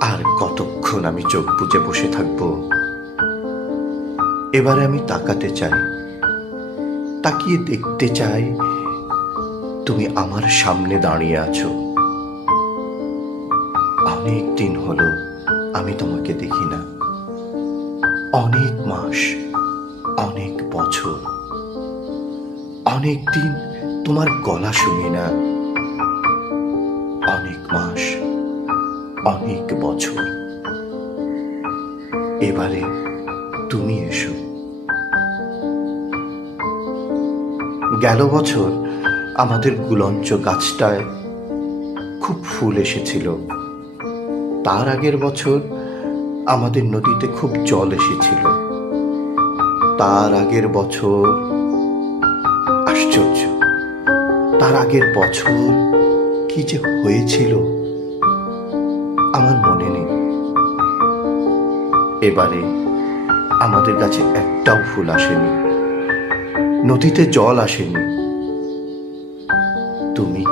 আর কতক্ষণ আমি চোখ বুজে বসে থাকবো? এবারে আমি তাকাতে চাই, তাকিয়ে দেখতে চাই তুমি আমার সামনে দাঁড়িয়ে আছো। অনেক দিন হলো আমি তোমাকে দেখি না, অনেক মাস, অনেক বছর, অনেক দিন তোমার গলা শুনি না, অনেক মাস, অনেক বছর। এবারে তুমি এসো। গেল বছর আমাদের গুলঞ্চ গাছটায় খুব ফুল এসেছিল। তার আগের বছর আমাদের নদীতে খুব জল এসেছিল। তার আগের বছর, আশ্চর্য, তার আগের বছর কি যে হয়েছিল আমার মনে নেই। এবারে আমাদের কাছে একটাও ফুল আসেনি, নদীতে জল আসেনি। তুমি